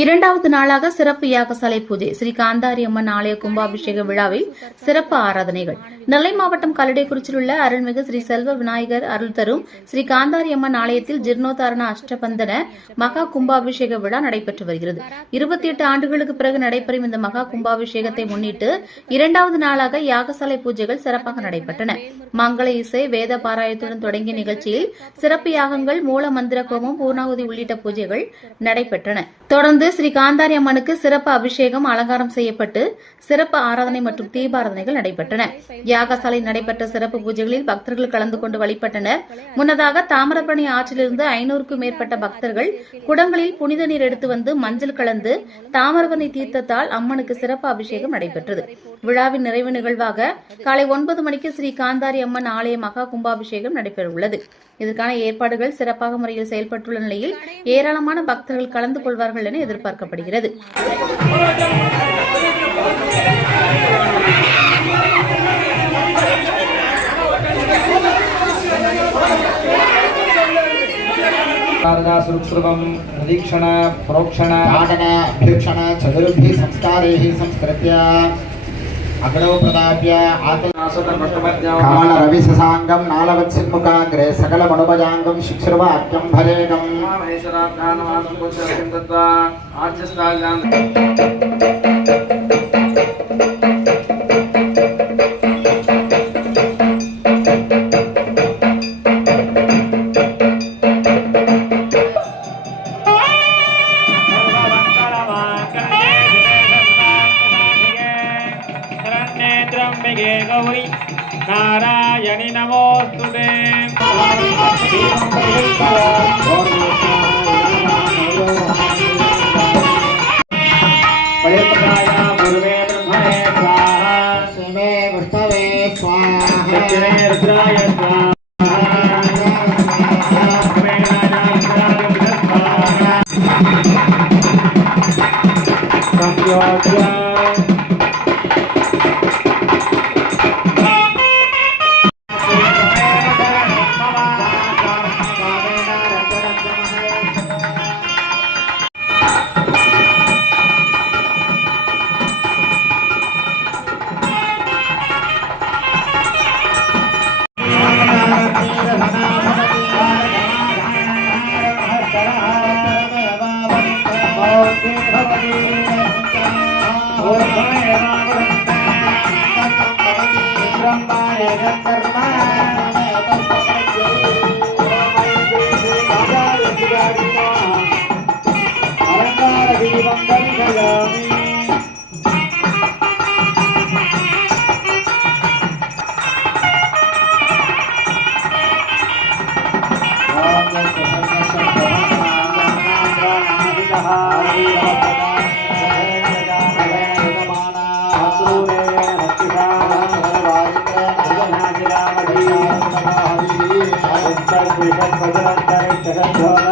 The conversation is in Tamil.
இரண்டாவது நாளாக சிறப்பு யாகசாலை பூஜை ஸ்ரீ காந்தாரி அம்மன் ஆலய கும்பாபிஷேக விழாவில் சிறப்பு ஆராதனைகள். நெல்லை மாவட்டம் கல்லடைக்குறிச்சியில் உள்ள அருள்மிகு ஸ்ரீ செல்வ விநாயகர் அருள் தரும் ஸ்ரீ காந்தாரி அம்மன் ஆலயத்தில் ஜீர்ணோத்தாரண அஷ்டபந்தன மகா கும்பாபிஷேக விழா நடைபெற்று வருகிறது. 28 ஆண்டுகளுக்கு பிறகு நடைபெறும் இந்த மகா கும்பாபிஷேகத்தை முன்னிட்டு இரண்டாவது நாளாக யாகசாலை பூஜைகள் சிறப்பாக நடைபெற்றன. மங்கள இசை, வேத பாராயத்துடன் தொடங்கிய நிகழ்ச்சியில் சிறப்பு யாகங்கள், மூல மந்திர கோமம், பூர்ணாகுதி உள்ளிட்ட பூஜைகள் நடைபெற்றன. தொடர்ந்து ஸ்ரீ காந்தாரி அம்மனுக்கு சிறப்பு அபிஷேகம், அலங்காரம் செய்யப்பட்டு சிறப்பு ஆராதனை மற்றும் தீபாராதனைகள் நடைபெற்றன. யாகசாலையில் நடைபெற்ற சிறப்பு பூஜைகளில் பக்தர்கள் கலந்து கொண்டு வழிபட்டனர். முன்னதாக தாமிரபரணி ஆற்றிலிருந்து 500க்கும் மேற்பட்ட பக்தர்கள் குடங்களில் புனித நீர் எடுத்து வந்து மஞ்சள் கலந்து தாமிரபரணி தீர்த்தத்தால் அம்மனுக்கு சிறப்பு அபிஷேகம் நடைபெற்றது. விழாவின் நிறைவு நிகழ்வாக காலை 9 மணிக்கு ஸ்ரீ காந்தாரி அம்மன் ஆலய மகா கும்பாபிஷேகம் நடைபெறவுள்ளது. இதற்கான ஏற்பாடுகள் சிறப்பாக முறையில் செயல்பட்டுள்ள நிலையில் ஏராளமான பக்தர்கள் கலந்து கொள்வார்கள் என எதிர்பார்க்கப்படுகிறது. प्रदीक्षण प्रोक्षण पाठन अभ्यक्षण चतुर्भिः संस्कारैः संस्कृत्य अग्रौ प्रदाप्य काल रविससाङ्गं नालवत्सिन्मुखाग्रे सकलमनुमजाङ्गं शिक्षुर्वाक्यं भरेगम् गौरी नारायणि नमोस्तुते। गुरुवे ब्रह्मणे स्वाहा, शिवे विष्णवे स्वाहा, रुद्राय स्वाहा। जगत